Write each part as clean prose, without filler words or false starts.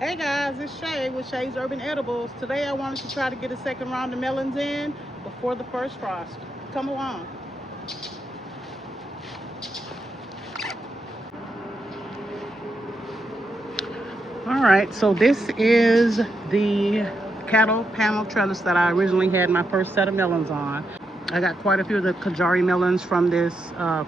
Hey guys, it's Shay with Shay's Urban Edibles. Today I wanted to try to get a second round of melons in before the first frost. Come along. All right, so this is the cattle panel trellis that I originally had my first set of melons on. I got quite a few of the Kajari melons from this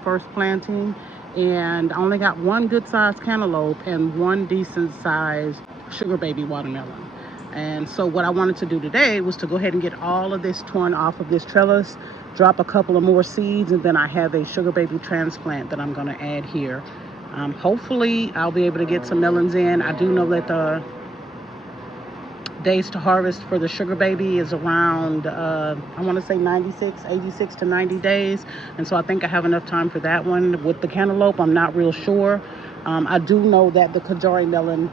first planting, and I only got one good sized cantaloupe and one decent sized sugar baby watermelon. And so what I wanted to do today was to go ahead and get all of this torn off of this trellis, drop a couple of more seeds, and then I have a sugar baby transplant that I'm going to add here. Hopefully I'll be able to get some melons in. I do know that the days to harvest for the sugar baby is around I want to say 86 to 90 days, and so I think I have enough time for that one. With the cantaloupe, I'm not real sure. I do know that the Kajari melon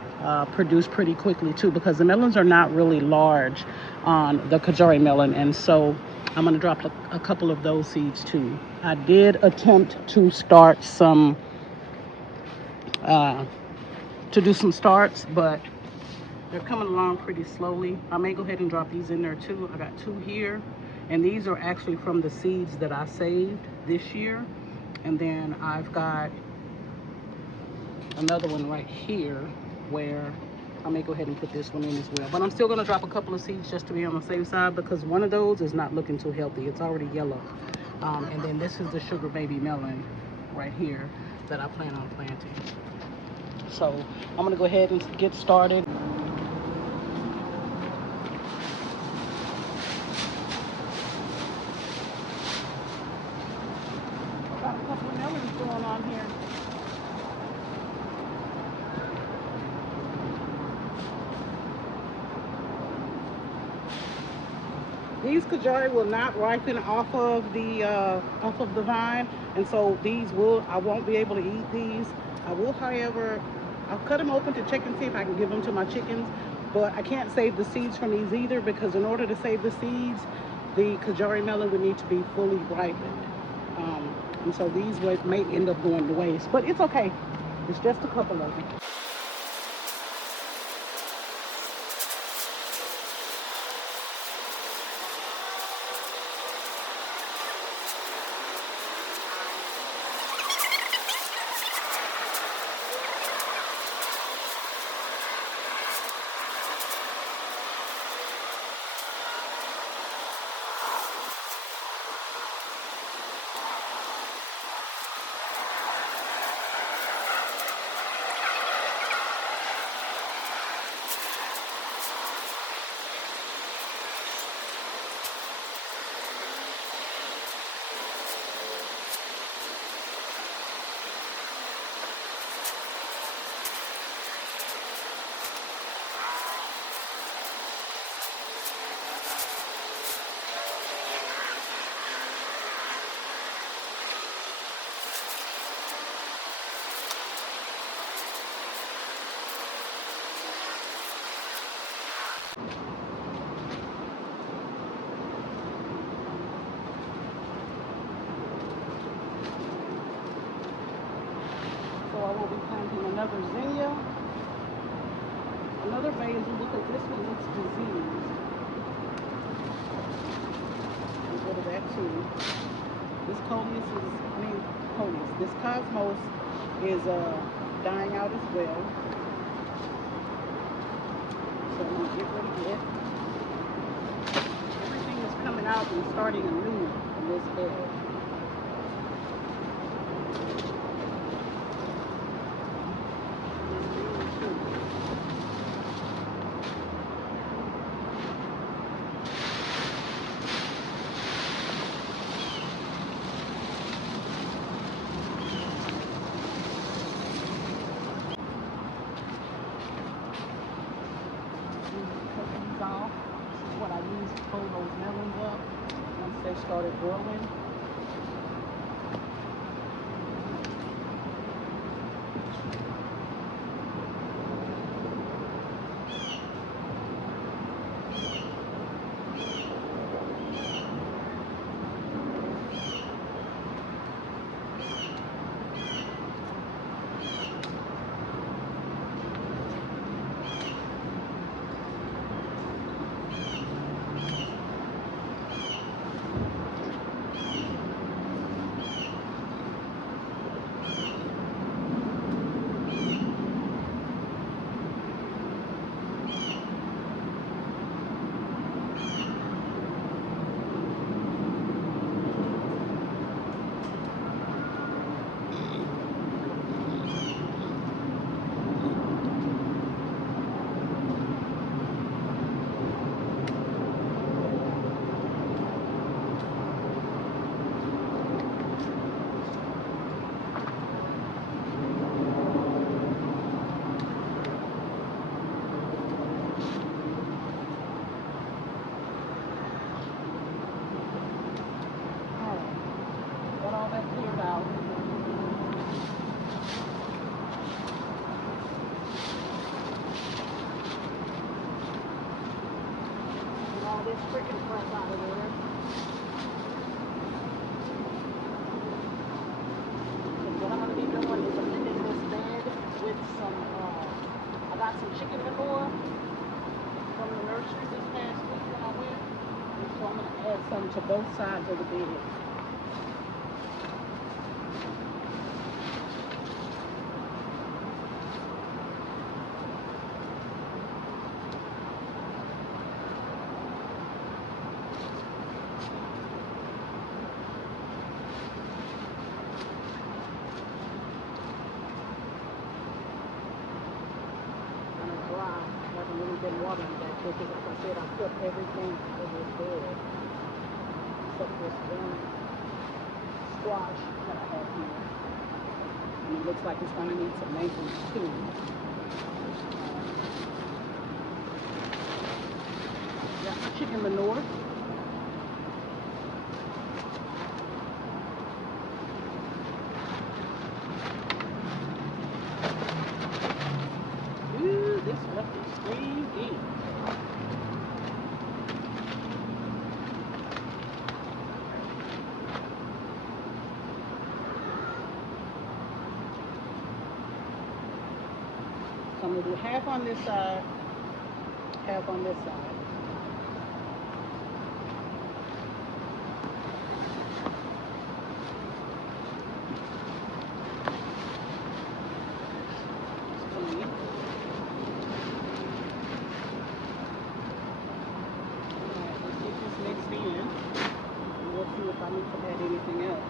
produce pretty quickly too, because the melons are not really large on the Kajari melon, and so I'm going to drop a couple of those seeds too. I did attempt to start some to do some starts, but they're coming along pretty slowly. I may go ahead and drop these in there too. I got two here, and these are actually from the seeds that I saved this year. And then I've got another one right here where I may go ahead and put this one in as well. But I'm still gonna drop a couple of seeds just to be on the safe side, because one of those is not looking too healthy. It's already yellow. And then this is the sugar baby melon right here that I plan on planting. So I'm gonna go ahead and get started. Got a couple of melons going on here. These Kajari will not ripen off of the vine, and so I won't be able to eat these. I will, however, I'll cut them open to check and see if I can give them to my chickens, but I can't save the seeds from these either, because in order to save the seeds, the Kajari melon would need to be fully ripened. And so these may end up going to waste, but it's okay. It's just a couple of them. So I will be planting another zinnia, another basil, because this one looks diseased. Get rid of that too. This this cosmos is dying out as well. So I'm gonna get rid of it. Everything is coming out and starting anew in this bed. Off. This is what I use to pull those melons up once they started growing. this freaking crap out of there. And what I'm going to be doing is amending this bed with some, I got some chicken manure from the nursery this past week when I went. And so I'm going to add some to both sides of the bed. Water back there because, like I said, I put everything in this bed except this one squash that I have here. And it looks like it's going to need some maintenance too. Got my chicken manure. Ooh, this stuff is creamy. So I'm going to do half on this side, half on this side. If I need to add anything else.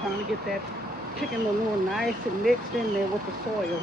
Trying to get that chicken manure nice and mixed in there with the soil.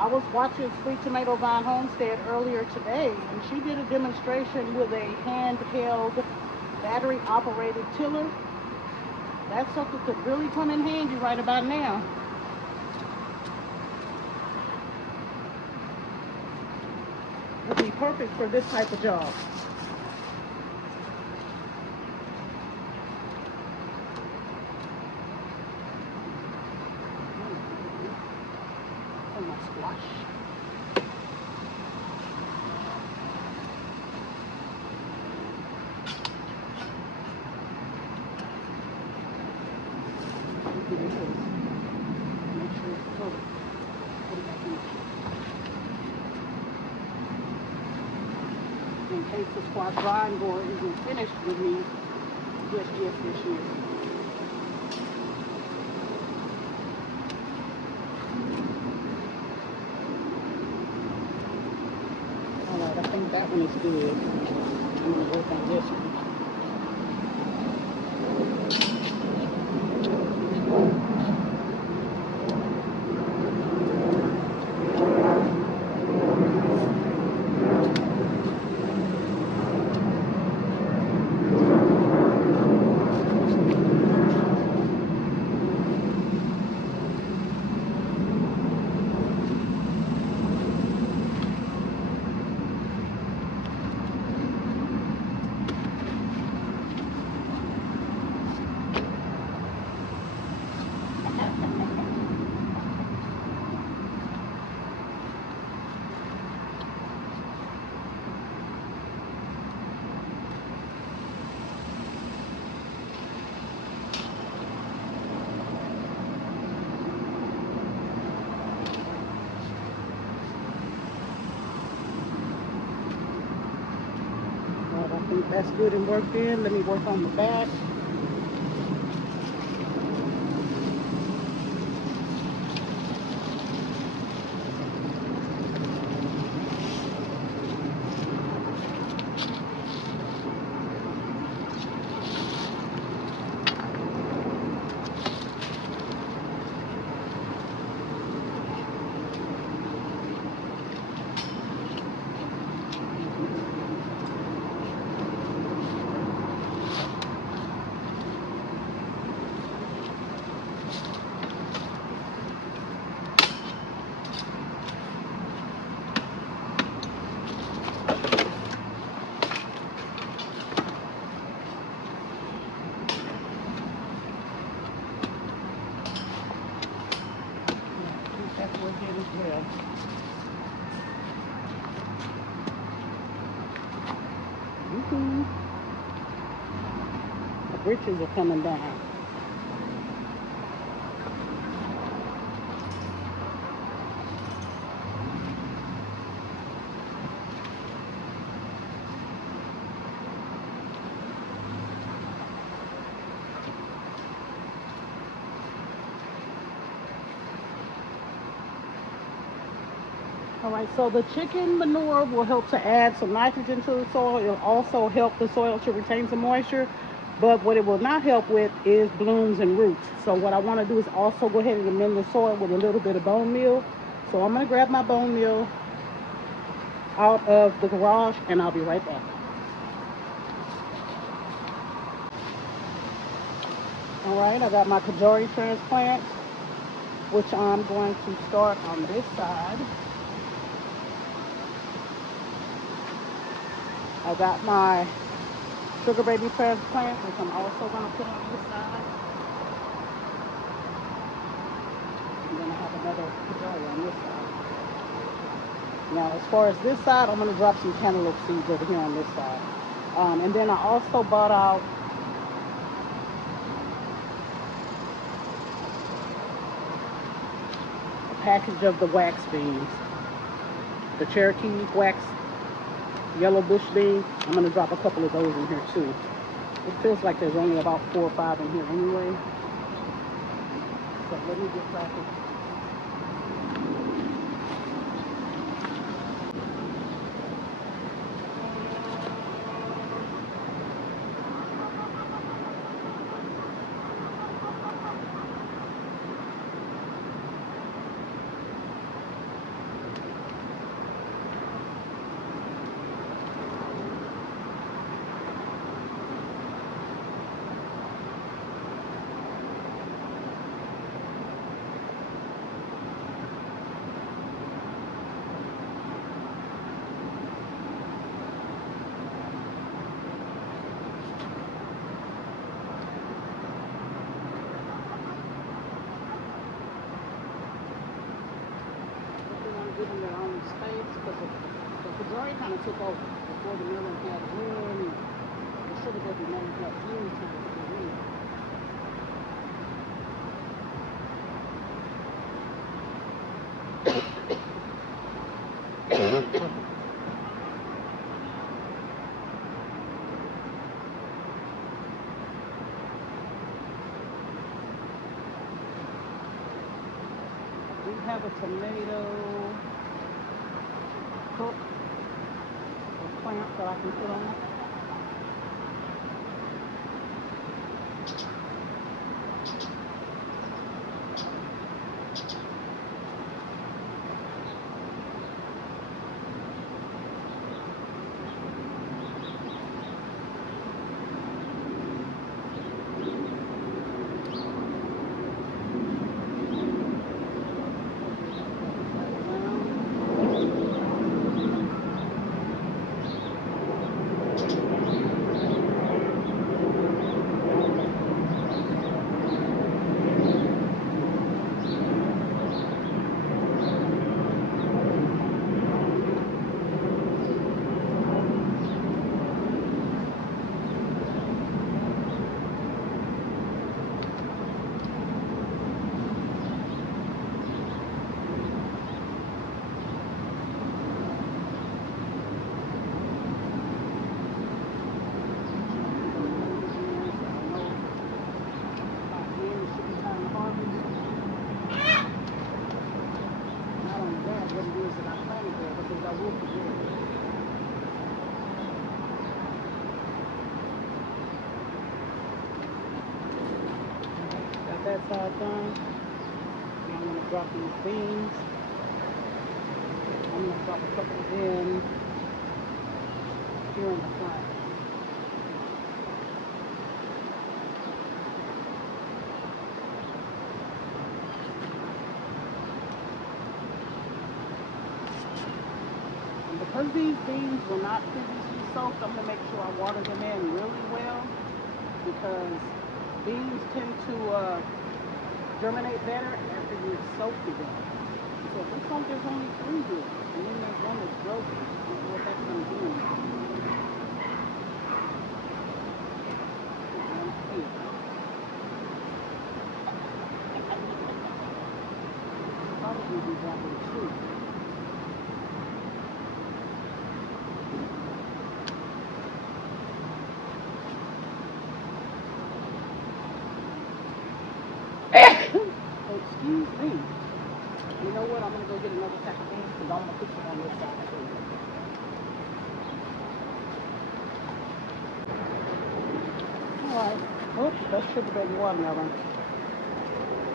I was watching Sweet Tomato Vine Homestead earlier today, and she did a demonstration with a handheld battery operated tiller. That sucker could really come in handy right about now. Would be perfect for this type of job. Oh, my squash. Make sure it's covered. Put it back in. In case the squash drying board isn't finished with me just yet this year. Alright, I think that one is good. I'm going to work on this one. I think that's good and worked in. Let me work on the back. That's working as well. The britches are coming down. All right, so the chicken manure will help to add some nitrogen to the soil. It'll also help the soil to retain some moisture. But what it will not help with is blooms and roots. So what I want to do is also go ahead and amend the soil with a little bit of bone meal. So I'm going to grab my bone meal out of the garage, and I'll be right back. All right, I got my Kajari transplant, which I'm going to start on this side. I got my sugar baby transplant, which I'm also going to put on this side. I'm going to have another Kajari on this side. Now, as far as this side, I'm going to drop some cantaloupe seeds over here on this side. And then I also bought out a package of the wax beans, the Cherokee wax yellow bush bean. I'm going to drop a couple of those in here too. It feels like there's only about 4 or 5 in here anyway. So let me get cracking. because the Kajari kind of took over before the melon had any, the sugar baby melon had any time to get in. We have a tomato cook or clamp that I can put on it. That side done. Now I'm going to drop these beans. I'm going to drop a couple in here in the front. And because these beans were not previously soaked, I'm going to make sure I water them in really well, because beans tend to germinate better after you soak them. So it looks like there's only 3 here, and then there's one that's broken. I don't know what that's going to do. Probably be that one too. Excuse me. You know what? I'm going to go get another pack of beans because I'm going to put some on this side too. Alright. Oops, that's sugar baby watermelon.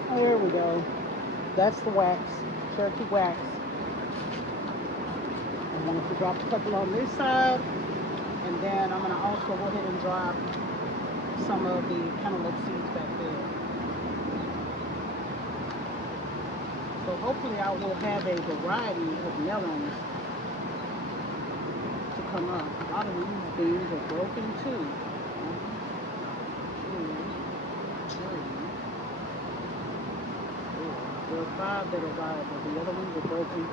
There we go. That's the wax. Cherokee wax. I'm going to drop a couple on this side. And then I'm going to also go ahead and drop some of the cantaloupe seeds back there. So hopefully I will have a variety of melons to come up. A lot of these beans are broken too. 1, 2, 3, 4. There are 5 that are viable. The other ones are broken.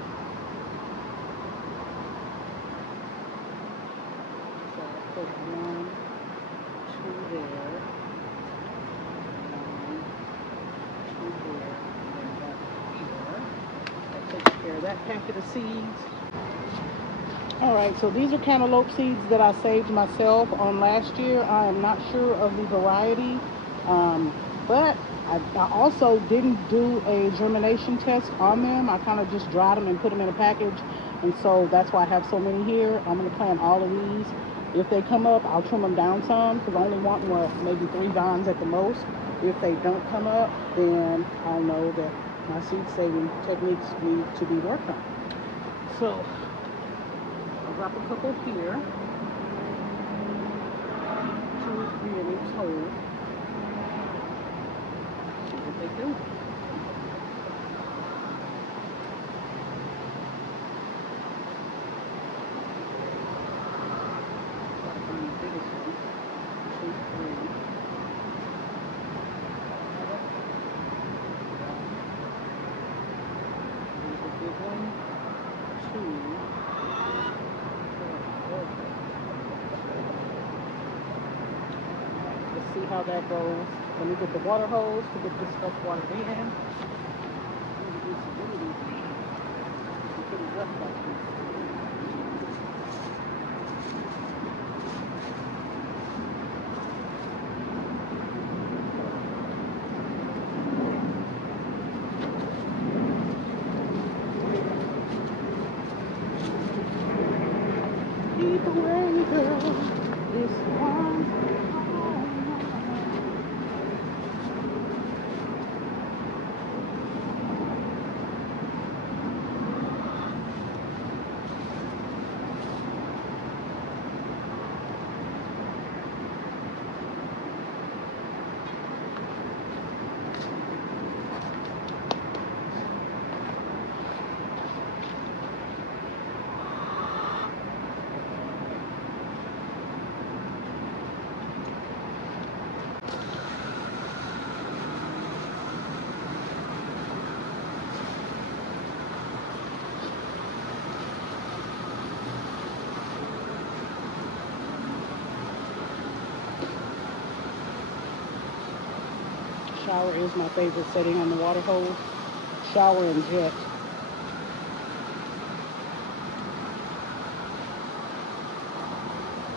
So I'll put 1, 2 there. 1, 2 there. Take care of that packet of seeds. Alright, so these are cantaloupe seeds that I saved myself on last year. I am not sure of the variety, but I also didn't do a germination test on them. I kind of just dried them and put them in a package, and so that's why I have so many here. I'm going to plant all of these. If they come up, I'll trim them down some, because I only want, maybe 3 vines at the most. If they don't come up, then I'll know that my seed saving techniques need to be worked on. So I'll drop a couple here, 2 or 3 in each hole. See what they do. Find the biggest one. 2, 3. Big one, 2. how that goes. Let me get the water hose to get this stuff watered in. Keep away, girl. This one. Shower is my favorite setting on the water hose. Shower and jet.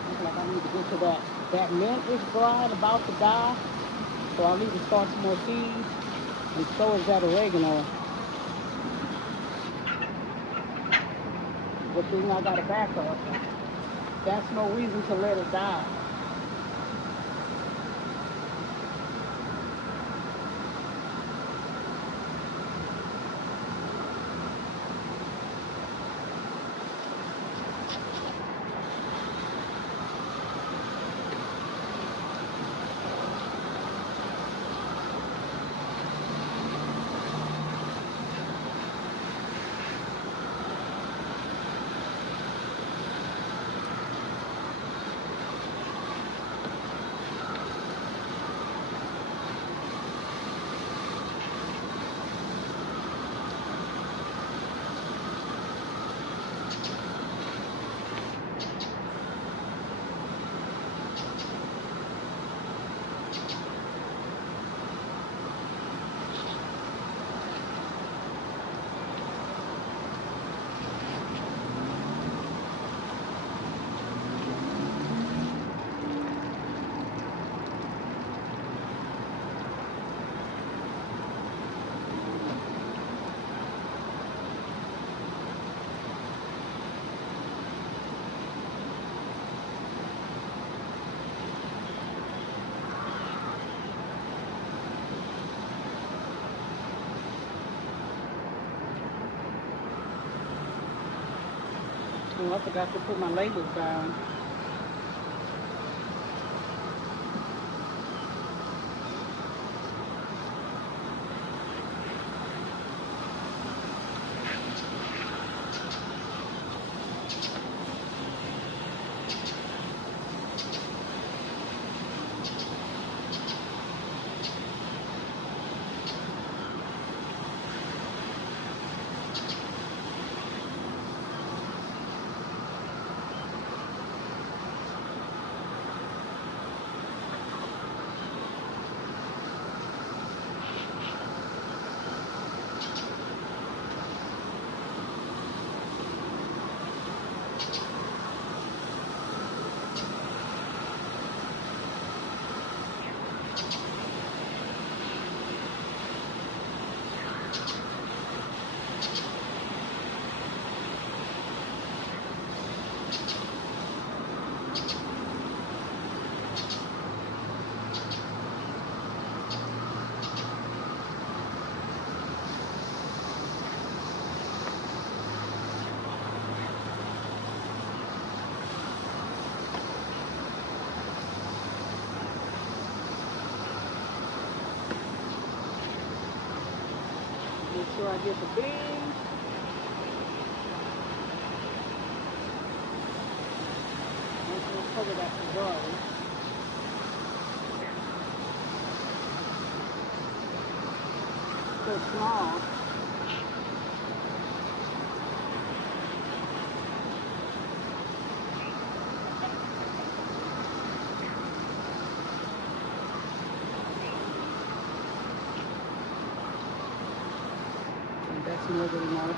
Looks like I need to get to that. That mint is dry and about to die. So I need to start some more seeds. And so is that oregano. Good thing I got a backup. That's no reason to let it die. Oh, I forgot to put my labels down. Make sure I get the beans. Let's cover that together. So small. some more getting off.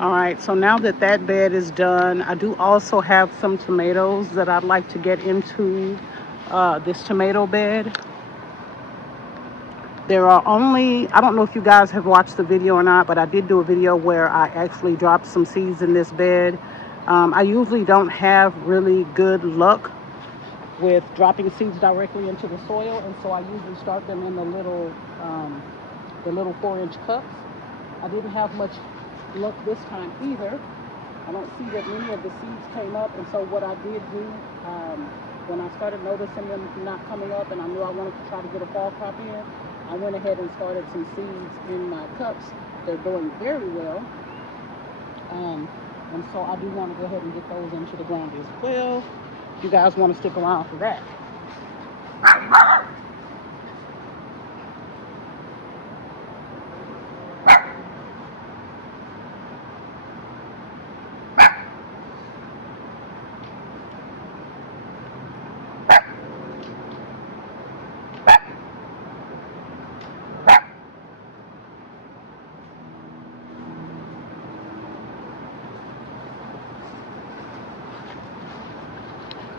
All right, so now that that bed is done, I do also have some tomatoes that I'd like to get into this tomato bed. There are only, I don't know if you guys have watched the video or not, but I did do a video where I actually dropped some seeds in this bed. I usually don't have really good luck with dropping seeds directly into the soil, and so I usually start them in the little 4-inch cups. I didn't have much luck this time either. I don't see that many of the seeds came up, and so what I did do, when I started noticing them not coming up and I knew I wanted to try to get a fall crop in, I went ahead and started some seeds in my cups. They're doing very well, and so I do want to go ahead and get those into the ground as well. If you guys want to stick around for that.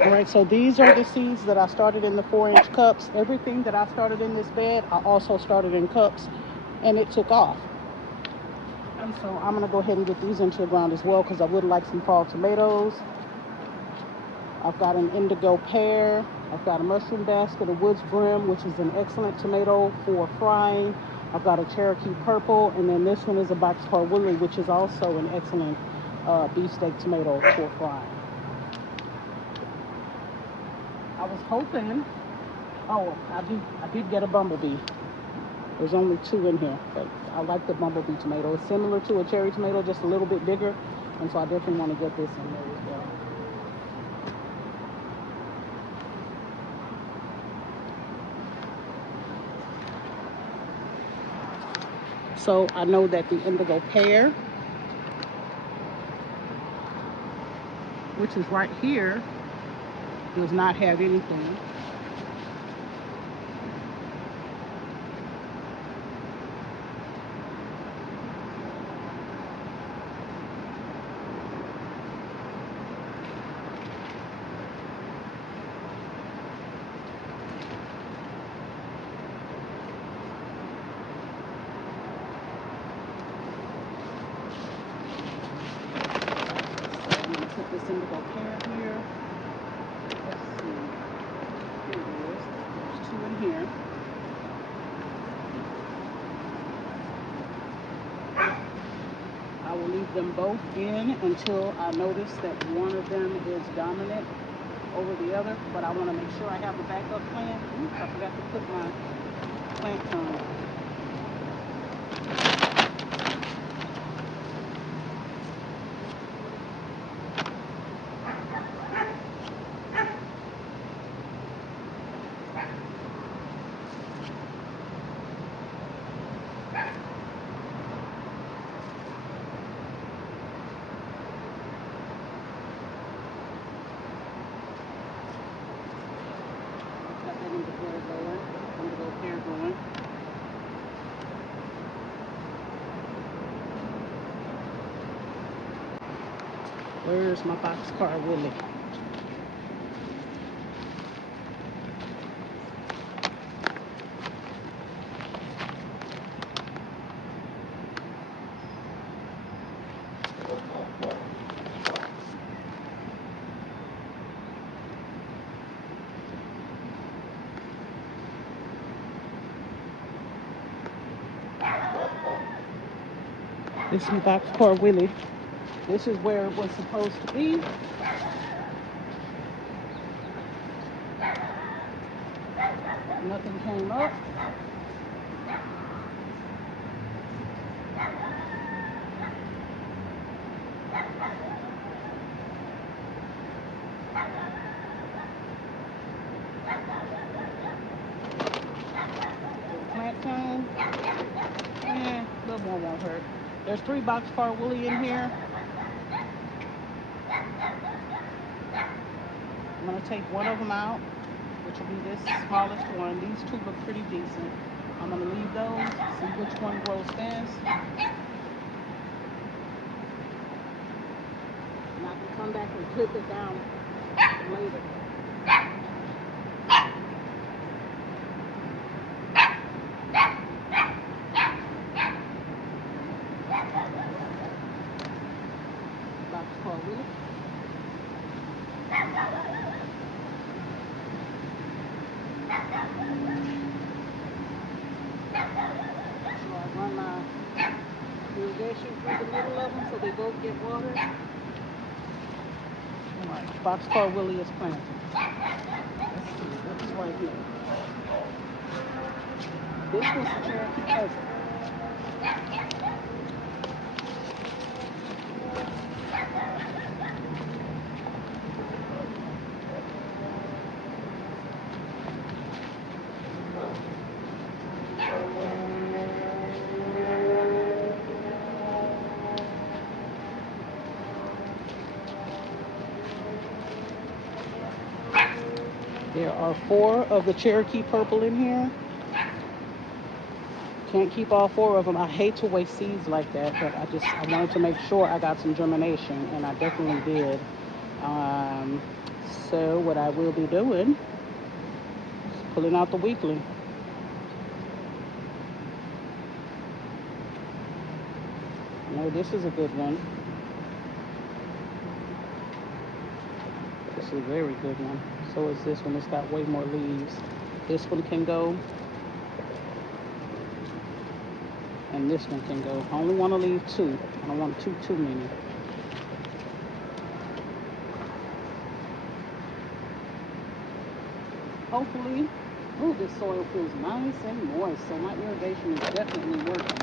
All right, so these are the seeds that I started in the 4-inch cups. Everything that I started in this bed, I also started in cups, and it took off. And so I'm gonna go ahead and get these into the ground as well, because I would like some fall tomatoes. I've got an indigo pear. I've got a mushroom basket, a woods brim, which is an excellent tomato for frying. I've got a Cherokee purple, and then this one is a boxcar woolly, which is also an excellent beefsteak tomato for frying. I was hoping, I did get a bumblebee. There's only 2 in here, but I like the bumblebee tomato. It's similar to a cherry tomato, just a little bit bigger, and so I definitely want to get this in there as well. So I know that the indigo pear, which is right here, does not have anything. Put this indigo pear here. Let's see. Here it is. There's 2 in here. I will leave them both in until I notice that one of them is dominant over the other, but I want to make sure I have a backup plan. Oops, I forgot to put my plant on. Where's my boxcar Willie? This is my boxcar Willie. This is where it was supposed to be. Nothing came up. Plant tone. A little more won't hurt. There's 3 boxcar woolly in here. I'm going to take one of them out, which will be this smallest one. These 2 look pretty decent. I'm going to leave those, see which one grows fast. And I can come back and clip it down later. Boxcar woolly. So I run my irrigation through the middle of them so they both get water. Alright, boxcar woolly is planted. Let's see, what's right here? This was the Cherokee purple. There are 4 of the Cherokee purple in here. Can't keep all 4 of them. I hate to waste seeds like that, but I wanted to make sure I got some germination, and I definitely did. So what I will be doing is pulling out the weakling. No, this is a good one. This is a very good one. So is this one. It's got way more leaves. This one can go. And this one can go. I only want to leave 2. I don't want too many. Hopefully, oh, this soil feels nice and moist. So my irrigation is definitely working.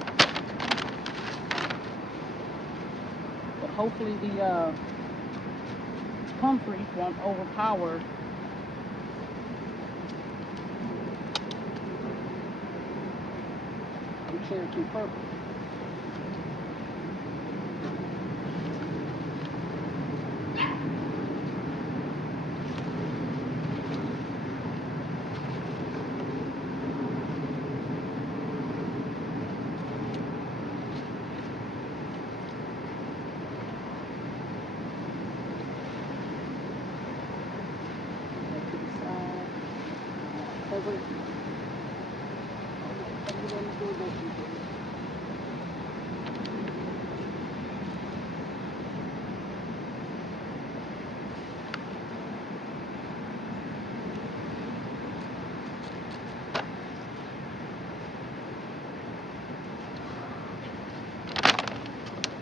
But hopefully the comfrey won't overpower the Cherokee purple.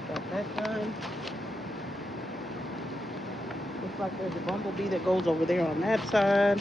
Got that done. Looks like there's a bumblebee that goes over there on that side.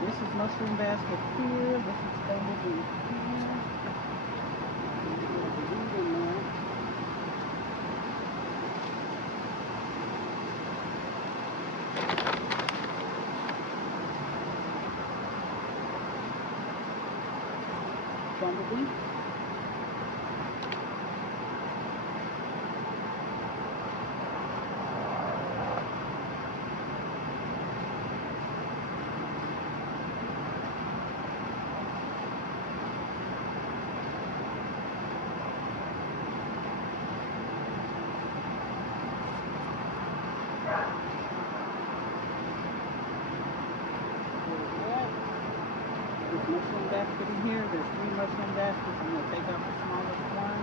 This is mushroom basket here. This is bumblebee here. There's a weed in there. bumblebee. This mushroom basket in here, there's 3 mushroom baskets. I'm going to take out the smallest one.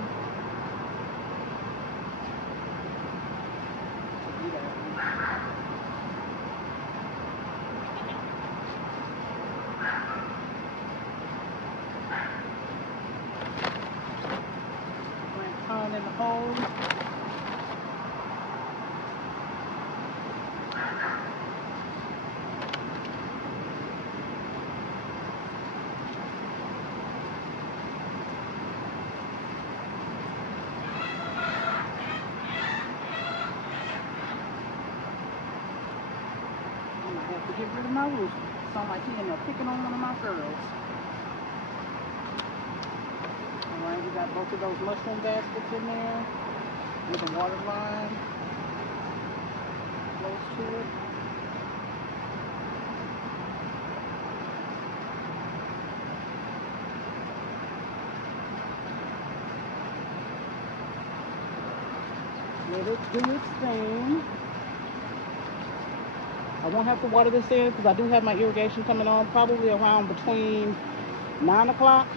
Do that one. Plant ton in the hole. To get rid of my rooster. Sound like he in there picking on one of my girls. Alright, we got both of those mushroom baskets in there with a water line close to it. Let it do its thing. I won't have to water this in because I do have my irrigation coming on probably around between 9 o'clock.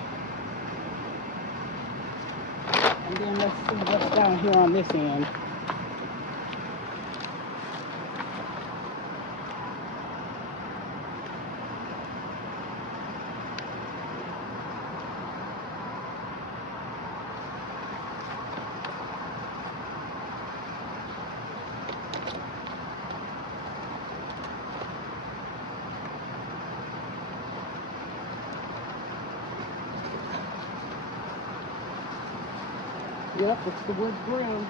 And then let's see what's down here on this end. Yep, it's the wood green.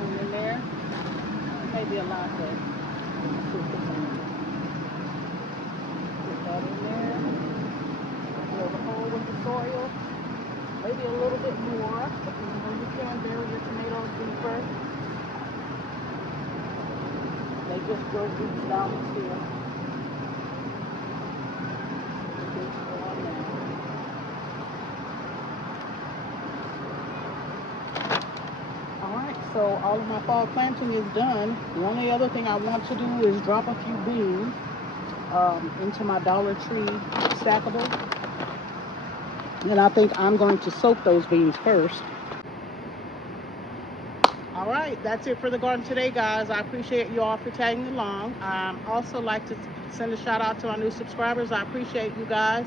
In there, maybe a lot, but put that in there. Fill the hole with the soil. Maybe a little bit more, but you can bury your tomatoes deeper. They just grow roots down the field. Alright, so all of my fall planting is done. The only other thing I want to do is drop a few beans into my Dollar Tree stackable. And I think I'm going to soak those beans first. All right, that's it for the garden today, guys. I appreciate you all for tagging along. Also like to send a shout out to our new subscribers. I appreciate you guys.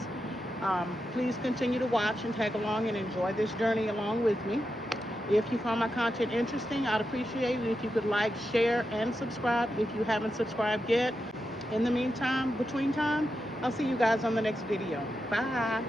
Please continue to watch and tag along and enjoy this journey along with me. If you found my content interesting, I'd appreciate it if you could like, share, and subscribe if you haven't subscribed yet. In the meantime, between time, I'll see you guys on the next video. Bye.